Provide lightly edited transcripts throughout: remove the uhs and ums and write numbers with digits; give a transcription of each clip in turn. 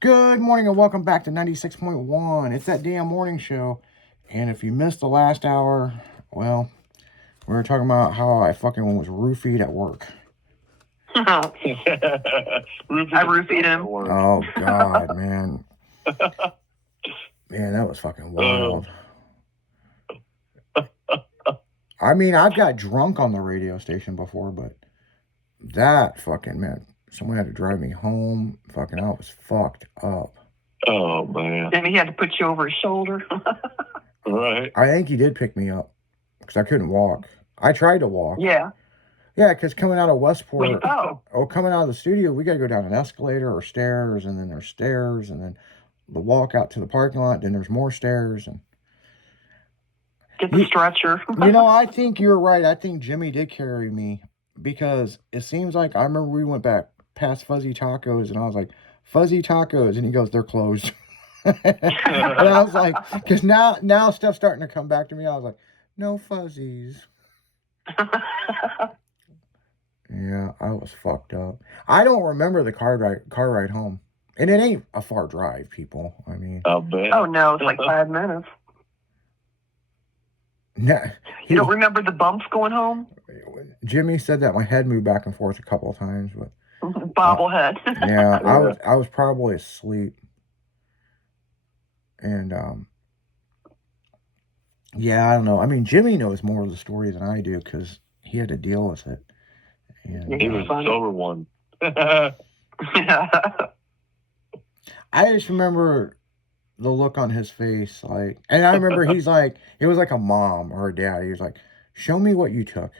Good morning and welcome back to 96.1. It's that damn morning show. And if you missed the last hour, well, we were talking about how I fucking was roofied at work. I roofied him. Oh, God, man. Man, that was fucking wild. I mean, I've got drunk on the radio station before, but that fucking, man, someone had to drive me home. Fucking, I was fucked up. Oh, man. And he had to put you over his shoulder. Right. I think he did pick me up because I couldn't walk. I tried to walk. Yeah. Yeah, because coming out of Westport, Oh. coming out of the studio, we got to go down an escalator or stairs, and then there's stairs, and then the walk out to the parking lot, then there's more stairs. And Get the stretcher. I think you're right. I think Jimmy did carry me because it seems like I remember we went back past Fuzzy Tacos, and I was like, Fuzzy Tacos, and he goes, they're closed. And I was like, because now stuff's starting to come back to me. I was like, no fuzzies. Yeah, I was fucked up. I don't remember the car ride home. And it ain't a far drive, people. I mean, I'll bet. Oh, no, it's like 5 minutes. nah, You don't remember the bumps going home? Jimmy said that my head moved back and forth a couple of times, but Bobblehead. yeah, I was probably asleep. And yeah, I don't know. I mean, Jimmy knows more of the story than I do because he had to deal with it. And, He was the sober one. I just remember the look on his face, like, and I remember he's like, it was like a mom or a dad. He was like, show me what you took.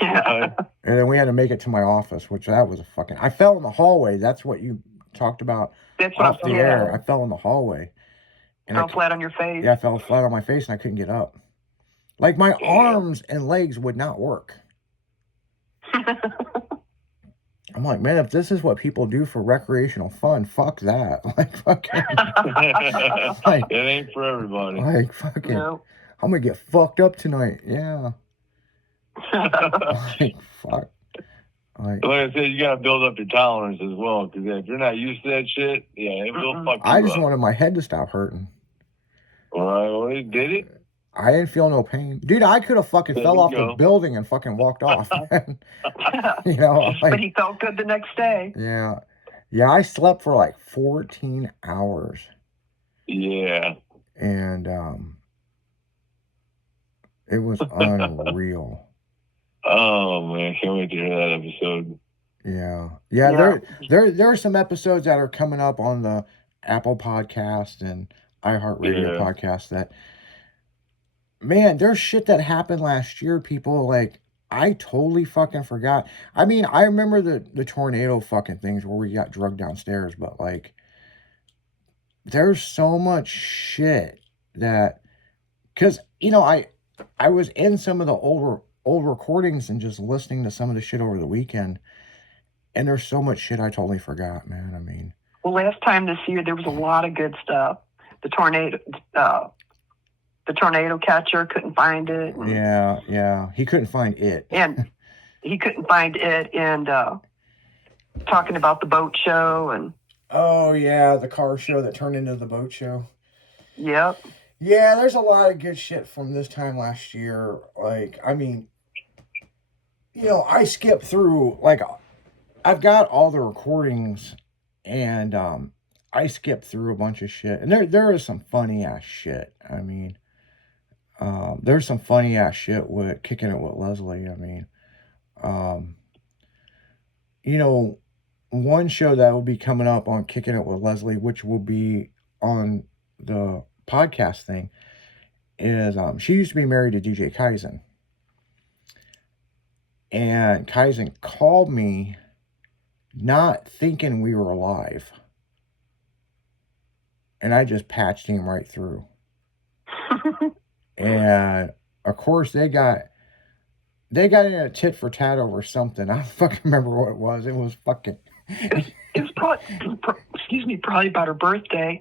Yeah. And then we had to make it to my office, which that was a fucking, I fell in the hallway. That's what you talked about That's what off I'm the air. I fell in the hallway. And Fell flat on your face. Yeah, I fell flat on my face and I couldn't get up. Like my arms and legs would not work. I'm like, man, if this is what people do for recreational fun, fuck that. Like, fucking. Like, it ain't for everybody. Like, fucking. No. I'm going to get fucked up tonight. Yeah. Like, fuck. Like I said, you got to build up your tolerance as well. Because if you're not used to that shit, yeah, it will fuck you I just up. wanted my head to stop hurting. Well, did it? I didn't feel no pain. Dude, I could have fucking fell off the building and fucking walked off. You know, like, but he felt good the next day. Yeah. Yeah, I slept for like 14 hours. Yeah. And it was unreal. Oh man, can't wait to hear that episode. Yeah. There are some episodes that are coming up on the Apple Podcast and iHeartRadio podcast that, man, there's shit that happened last year, people. Like, I totally fucking forgot. I mean, I remember the tornado fucking things where we got drugged downstairs, but like, there's so much shit that, because, I was in some of the old recordings and just listening to some of the shit over the weekend, and there's so much shit I totally forgot, man. I mean, well, last time this year there was a lot of good stuff. The tornado catcher couldn't find it. Yeah, he couldn't find it, and he couldn't find it. And talking about the boat show and oh yeah, the car show that turned into the boat show. Yep. Yeah, there's a lot of good shit from this time last year. Like, I mean, I skipped through, like, I've got all the recordings, and I skipped through a bunch of shit. And there is some funny ass shit. I mean, there's some funny ass shit with Kicking It with Leslie. I mean, one show that will be coming up on Kicking It with Leslie, which will be on the podcast thing, is she used to be married to DJ Kaizen. And Kaizen called me not thinking we were alive. And I just patched him right through. And of course they got in a tit for tat over something. I don't fucking remember what it was. It was fucking it was probably about her birthday.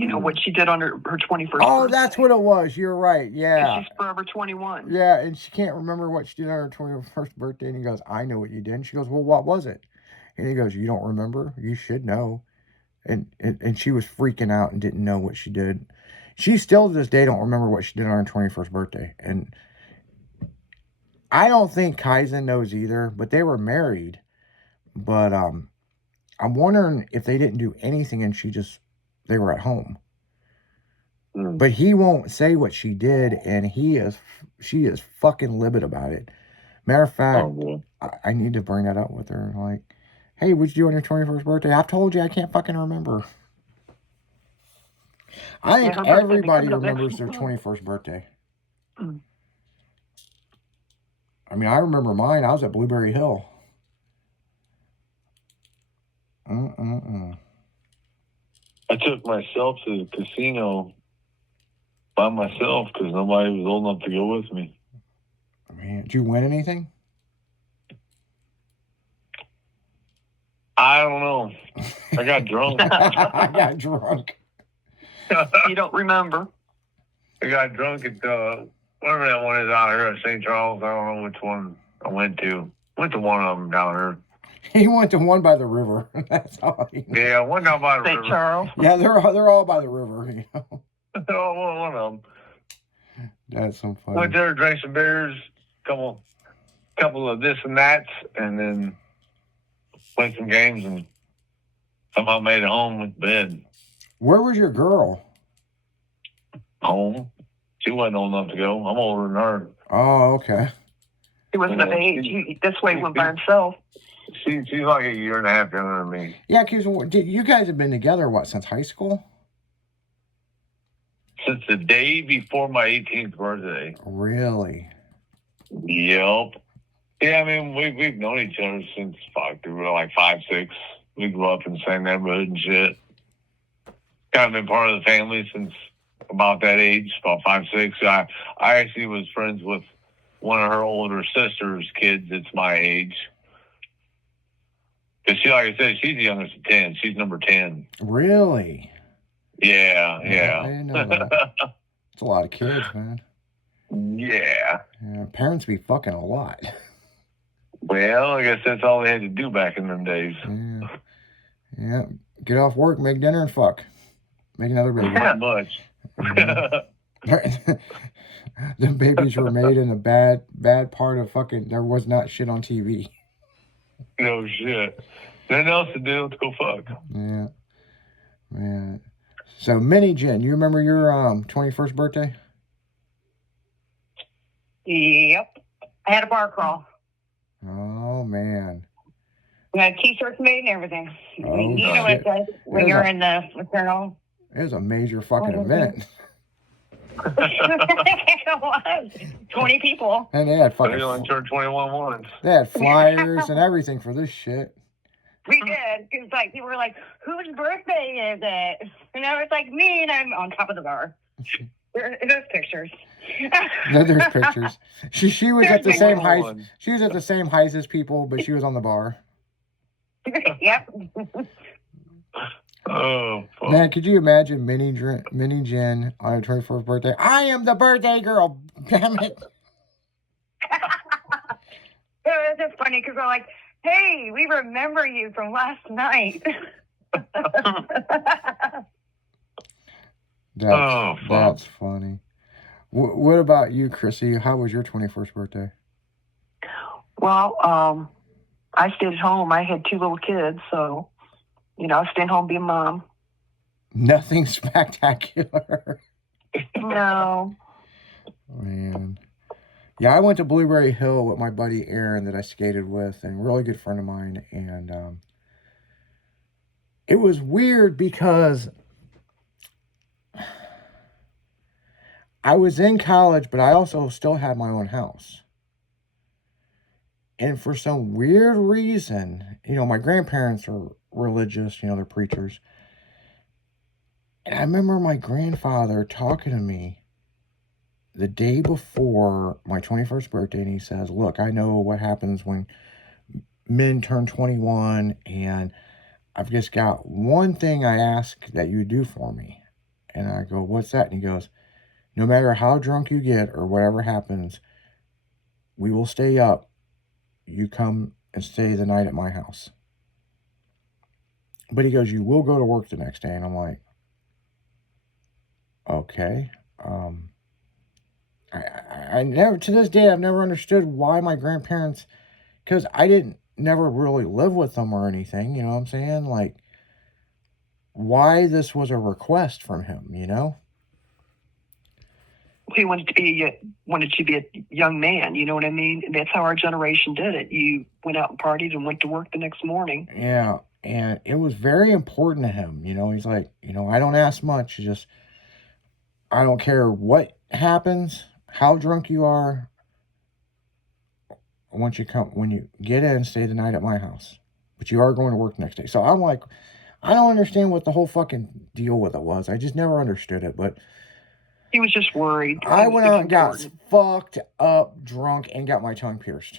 What she did on her 21st birthday. That's what it was. You're right. Yeah. She's forever 21. Yeah, and she can't remember what she did on her 21st birthday. And he goes, I know what you did. And she goes, well, what was it? And he goes, you don't remember? You should know. And she was freaking out and didn't know what she did. She still to this day don't remember what she did on her 21st birthday. And I don't think Kaizen knows either, but they were married. But I'm wondering if they didn't do anything and they were at home. But he won't say what she did, and she is fucking livid about it. Matter of fact, I need to bring that up with her. Like, hey, what'd you do on your 21st birthday? I've told you I can't fucking remember. I think everybody remembers their 21st birthday. I mean, I remember mine. I was at Blueberry Hill. I took myself to the casino by myself because nobody was old enough to go with me. Man, did you win anything? I don't know. I got drunk. I got drunk. You don't remember? I got drunk at whatever that one is out here at St. Charles. I don't know which one I went to. Went to one of them down here. He went to one by the river. That's all he knows. Yeah, one down by the river. St. Charles? Yeah, they're all by the river. You know? Oh, one of them. That's so funny. Went there, drank some beers, couple of this and that's, and then played some games and somehow made it home with bed. Where was your girl? Home. She wasn't old enough to go. I'm older than her. Oh, okay. He wasn't of age. This way he went by himself. She's like a year and a half younger than me. Yeah, because you guys have been together, since high school? Since the day before my 18th birthday. Really? Yep. Yeah, I mean, we've known each other since, we were like 5, 6. We grew up in the same neighborhood and shit. Kind of been part of the family since about that age, about 5, 6. I actually was friends with one of her older sister's kids that's my age. Because she, like I said, she's the youngest of 10. She's number 10. Really? Yeah. I didn't know that. It's a lot of kids, man. Yeah. Parents be fucking a lot. Well, I guess that's all they had to do back in them days. Yeah. Get off work, make dinner, and fuck. Make another baby. Not much. The babies were made in a bad part of fucking. There was not shit on TV. No shit. Nothing else to do. Let's go fuck. Yeah. Man. So, Mini Jen, you remember your 21st birthday? Yep. I had a bar crawl. Oh, man. We had t-shirts made and everything. Oh, you know what it does when you're in the fraternal. It was a major fucking event. It was. 20 people. And they had They only turned 21 once. They had flyers and everything for this shit. We did. Because people were like, whose birthday is it? And I was like, me, and I'm on top of the bar. There's pictures. There's pictures. She was at the same height. She was at the same height as people, but she was on the bar. Yep. Oh, fuck. Man, could you imagine Mini Jen on her 21st birthday? I am the birthday girl. Damn it. It was just funny because we're like, hey, we remember you from last night. That's funny. What about you, Chrissy? How was your 21st birthday? Well, I stayed at home. I had 2 little kids, so, I was staying home being mom. Nothing spectacular. No. Man. Yeah, I went to Blueberry Hill with my buddy Aaron that I skated with, and a really good friend of mine, and it was weird because I was in college, but I also still had my own house. And for some weird reason, my grandparents are religious, they're preachers. And I remember my grandfather talking to me the day before my 21st birthday, and he says, look, I know what happens when men turn 21, and I've just got one thing I ask that you do for me. And I go, what's that? And he goes, no matter how drunk you get or whatever happens, we will stay up. You come and stay the night at my house. But he goes, you will go to work the next day. And I'm like, okay. I never, to this day, I've never understood why my grandparents, because I didn't never really live with them or anything, you know what I'm saying? Like, why this was a request from him, you know? He wanted to be a young man, you know what I mean? And that's how our generation did it. You went out and partied and went to work the next morning. Yeah, and it was very important to him, you know? He's like, you know, I don't ask much, just, I don't care what happens, how drunk you are. When you get in, stay the night at my house. But you are going to work the next day. So I'm like, I don't understand what the whole fucking deal with it was. I just never understood it. But he was just worried. I went out and got fucked up, drunk, and got my tongue pierced.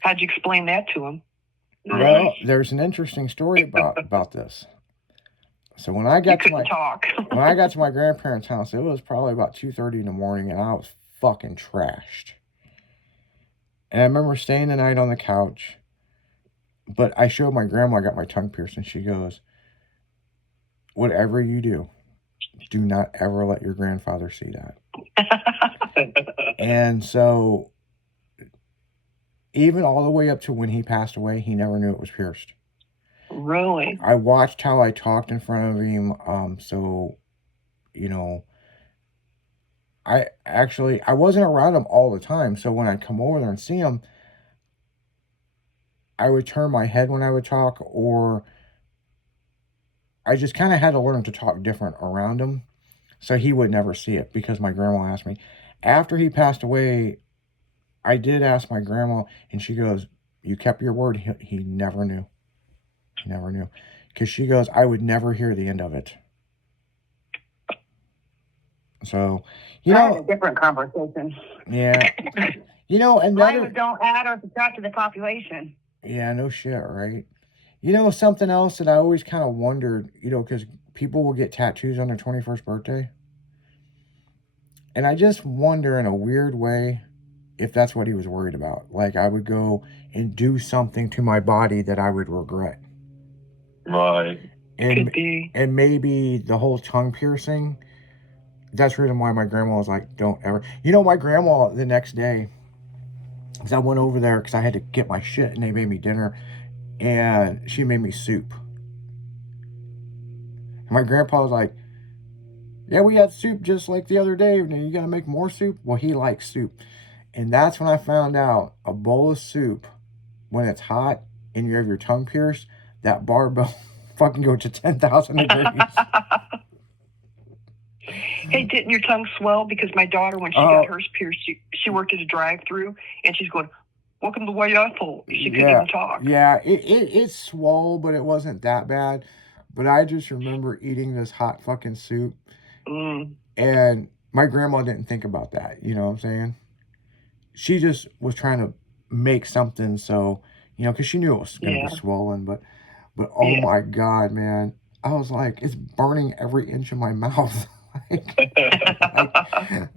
How'd you explain that to him? Well, there's an interesting story about this. So when I got when I got to my grandparents' house, it was probably about 2:30 in the morning, and I was fucking trashed. And I remember staying the night on the couch, but I showed my grandma I got my tongue pierced, and she goes, whatever you do not ever let your grandfather see that. And so even all the way up to when he passed away, he never knew it was pierced. Really? I watched how I talked in front of him. So, you know, I wasn't around him all the time. So when I'd come over there and see him, I would turn my head when I would talk, or I just kind of had to learn to talk different around him. So he would never see it, because my grandma asked me. After he passed away, I did ask my grandma, and she goes, you kept your word. He never knew. He never knew. Because she goes, I would never hear the end of it. So, you know. Had a different conversation. Yeah. You know, Mine was don't add or subtract to the population. Yeah, no shit, right? You know, something else that I always kind of wondered, you know, because people will get tattoos on their 21st birthday. And I just wonder in a weird way if that's what he was worried about. Like, I would go and do something to my body that I would regret. Right. Could be. And maybe the whole tongue piercing, that's the reason why my grandma was like, don't ever. You know, my grandma the next day, because I went over there because I had to get my shit, and they made me dinner, and she made me soup. And my grandpa was like, yeah, we had soup just like the other day. Now you got to make more soup? Well, he likes soup. And that's when I found out a bowl of soup, when it's hot and you have your tongue pierced, that barbell fucking go to 10,000 degrees. Hey, didn't your tongue swell? Because my daughter, when she got hers pierced, she worked at a drive-through, and she's going, welcome to White Apple. She couldn't even talk. Yeah, it swole, but it wasn't that bad. But I just remember eating this hot fucking soup. And my grandma didn't think about that. You know what I'm saying? She just was trying to make something so, you know, because she knew it was going to be swollen. But oh my God, man. I was like, it's burning every inch of my mouth.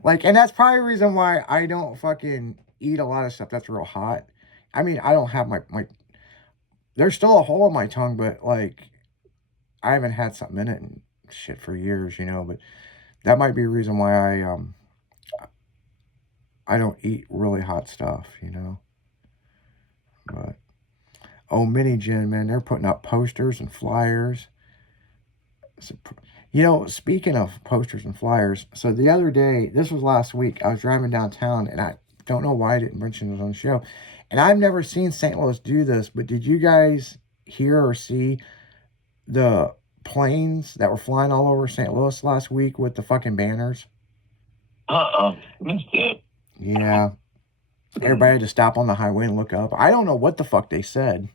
like, and that's probably the reason why I don't fucking eat a lot of stuff that's real hot. I mean, I don't have my there's still a hole in my tongue, but like, I haven't had something in it and shit for years, you know, but that might be a reason why I don't eat really hot stuff, you know. But Mini Gin, man, they're putting up posters and flyers. So, you know, speaking of posters and flyers, so the other day, this was last week, I was driving downtown, and I don't know why I didn't mention this on the show, and I've never seen St. Louis do this, but did you guys hear or see the planes that were flying all over St. Louis last week with the fucking banners? Missed it. Yeah. Everybody had to stop on the highway and look up. I don't know what the fuck they said.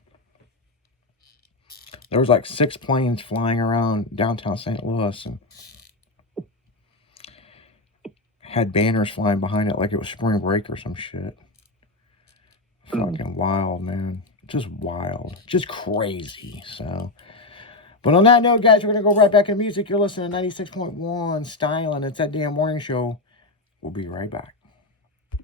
There was like 6 planes flying around downtown St. Louis and had banners flying behind it like it was spring break or some shit. Fucking wild, man. Just wild. Just crazy. So, but on that note, guys, we're going to go right back into music. You're listening to 96.1 Styling. It's that damn morning show. We'll be right back.